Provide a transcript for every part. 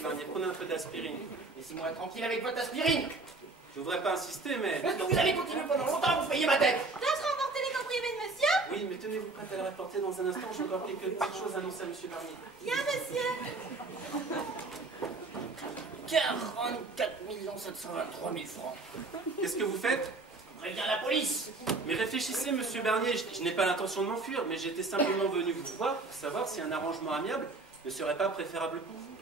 monsieur Barnier. Prenez un peu d'aspirine. Laissez-moi tranquille avec votre aspirine. Je voudrais pas insister, mais... Est-ce que vous allez continuer pendant longtemps, vous payez ma tête? Dois-je remporter les comprimés de monsieur? Oui, mais tenez-vous prête à la rapporter dans un instant. J'ai encore quelques petites choses à annoncer à monsieur Barnier. Bien, monsieur. 44 723 000 francs. Qu'est-ce que vous faites? On prévient la police. Mais réfléchissez, monsieur Barnier. Je n'ai pas l'intention de m'enfuir, mais j'étais simplement venu vous voir pour savoir si un arrangement amiable ne serait pas préférable pour vous.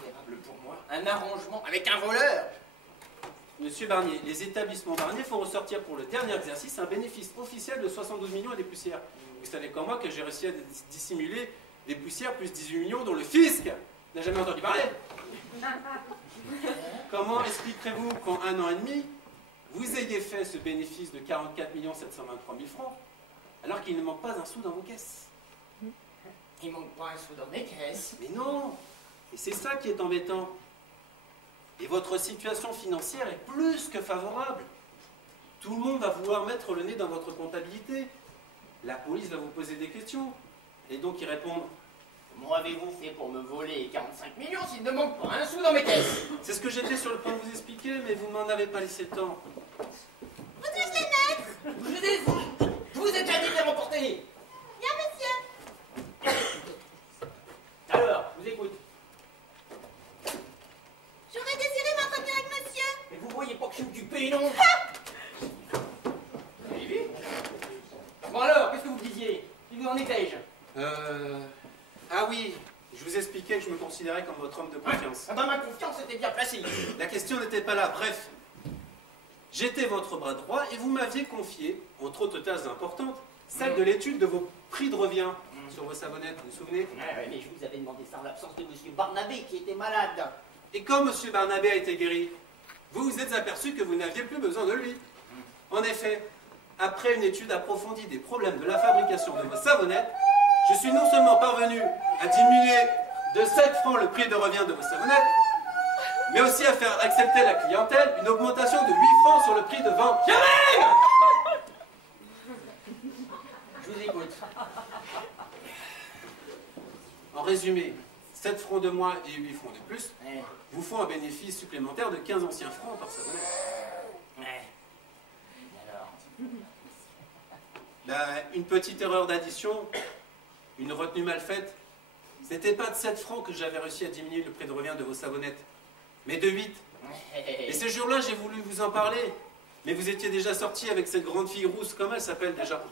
Préférable pour moi? Un arrangement avec un voleur? Monsieur Barnier, les établissements Barnier font ressortir pour le dernier exercice un bénéfice officiel de 72 millions et des poussières. Vous savez comme moi que j'ai réussi à dissimuler des poussières plus 18 millions dont le fisc n'a jamais entendu parler. Comment expliquerez-vous qu'en un an et demi, vous ayez fait ce bénéfice de 44 723 000 francs, alors qu'il ne manque pas un sou dans vos caisses? Il manque pas un sou dans mes caisses. Mais non! Et c'est ça qui est embêtant. Et votre situation financière est plus que favorable. Tout le monde va vouloir mettre le nez dans votre comptabilité. La police va vous poser des questions. Et donc y répondre. Comment avez-vous fait pour me voler 45 millions s'il ne manque pas un sou dans mes caisses? C'est ce que j'étais sur le point de vous expliquer, mais vous m'en avez pas laissé le temps. Voudrais-je les mettre? Vous êtes interdit de les remporter. Bien, monsieur. Alors, je vous écoute. J'aurais désiré m'entretenir avec monsieur. Mais vous voyez pas que je suis occupé, non? Vous avez vu? Bon alors, qu'est-ce que vous disiez? Qui vous en étais-je? Ah oui, je vous expliquais que je me considérais comme votre homme de confiance. Ah ben ma confiance était bien placée. La question n'était pas là. Bref, j'étais votre bras droit et vous m'aviez confié, entre autres tâches importantes, celle de l'étude de vos prix de revient sur vos savonnettes, vous vous souvenez? Ouais, mais je vous avais demandé ça en l'absence de monsieur Barnabé qui était malade. Et quand monsieur Barnabé a été guéri, vous vous êtes aperçu que vous n'aviez plus besoin de lui. En effet, après une étude approfondie des problèmes de la fabrication de vos savonnettes, je suis non seulement parvenu à diminuer de 7 francs le prix de revient de vos savonnettes, mais aussi à faire accepter à la clientèle une augmentation de 8 francs sur le prix de vente. J'arrive! Je vous écoute. En résumé, 7 francs de moins et 8 francs de plus Ouais. vous font un bénéfice supplémentaire de 15 anciens francs par savonnette. Ouais. Et alors? Ben, une petite erreur d'addition, une retenue mal faite. Ce n'était pas de 7 francs que j'avais réussi à diminuer le prix de revient de vos savonnettes, mais de 8. Et ce jour-là, j'ai voulu vous en parler, mais vous étiez déjà sorti avec cette grande fille rousse, comment elle s'appelle déjà?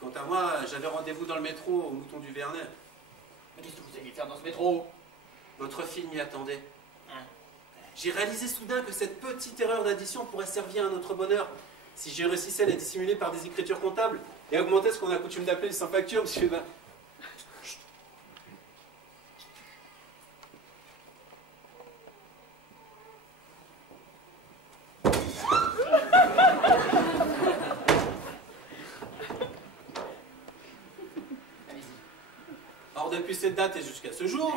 Quant à moi, j'avais rendez-vous dans le métro au Mouton du Vernet. Mais qu'est-ce que vous alliez faire dans ce métro? Votre fille m'y attendait. Hein? J'ai réalisé soudain que cette petite erreur d'addition pourrait servir à notre bonheur si j'ai réussi à la dissimuler par des écritures comptables et augmenter ce qu'on a coutume d'appeler le sans facture, monsieur. Ben... Or, depuis cette date et jusqu'à ce jour,